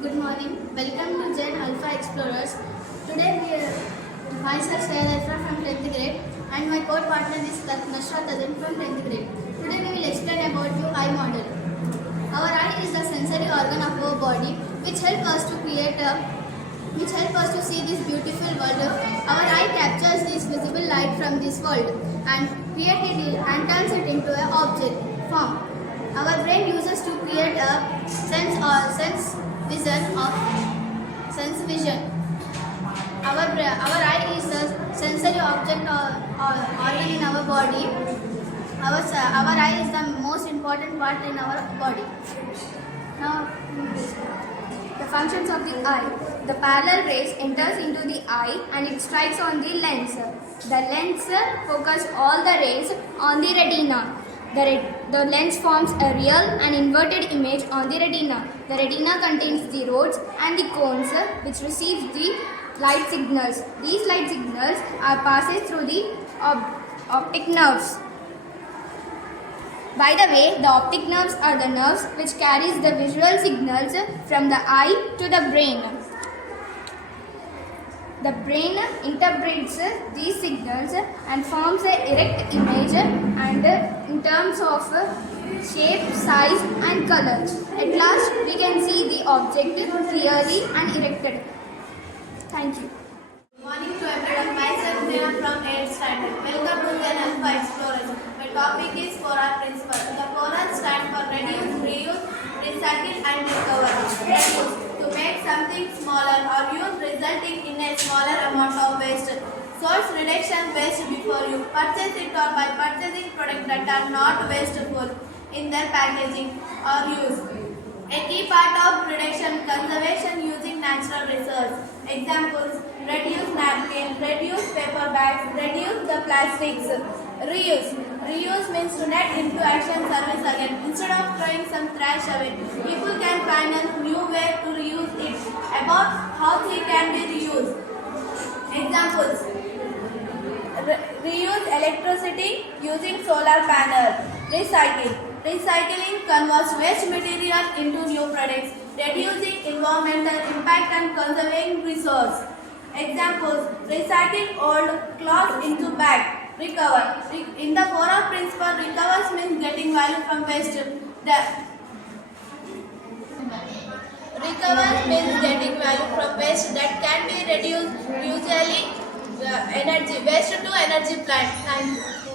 Good morning. Welcome to Gen Alpha Explorers. Today myself Sayed Efra from 10th grade and my co-partner is Nashrat Azim from 10th grade. Today we will explain about your eye model. Our eye is the sensory organ of our body which help us to see this beautiful world. Our eye captures this visible light from this world and turns it into an object form. Our brain uses to create a sense vision. Our eye is a sensory object or organ in our body. Our eye is the most important part in our body. Now, the functions of the eye. The parallel rays enters into the eye and it strikes on the lens. The lens focuses all the rays on the retina. The lens forms a real and inverted image on the retina. The retina contains the rods and the cones which receive the light signals. These light signals are passed through the optic nerves. By the way, the optic nerves are the nerves which carries the visual signals from the eye to the brain. The brain interprets these signals and forms an erect image and in terms of shape, size and color. At last, we can see the object clearly and erected. Thank you. Good morning to everyone. Myself Neha from 8th standard. Welcome to Gen Alpha Explorers. My topic is 4R principle. The 4R stand for reduce, reuse, recycle and recover. Reduce, to make something smaller or use resulting in a smaller amount of waste. Source reduction waste before you purchase it or by purchasing products that are not wasteful in their packaging or use. A key part of reduction conservation using natural resources. Examples: reduce napkins, reduce paper bags, reduce the plastics. Reuse. Reuse means to net into action service again. Instead of throwing some trash away, people can find a new way to reuse it. About how they can be reused. Examples: reuse electricity using solar panel. Recycle. Recycling converts waste material into new products, reducing environmental impact and conserving resource. Examples: recycle old cloth into bag. Recover. In the 4R principle, recovers means getting value from waste. Recovers means getting value from waste that can be reduced, usually energy waste to energy plant. Thank you.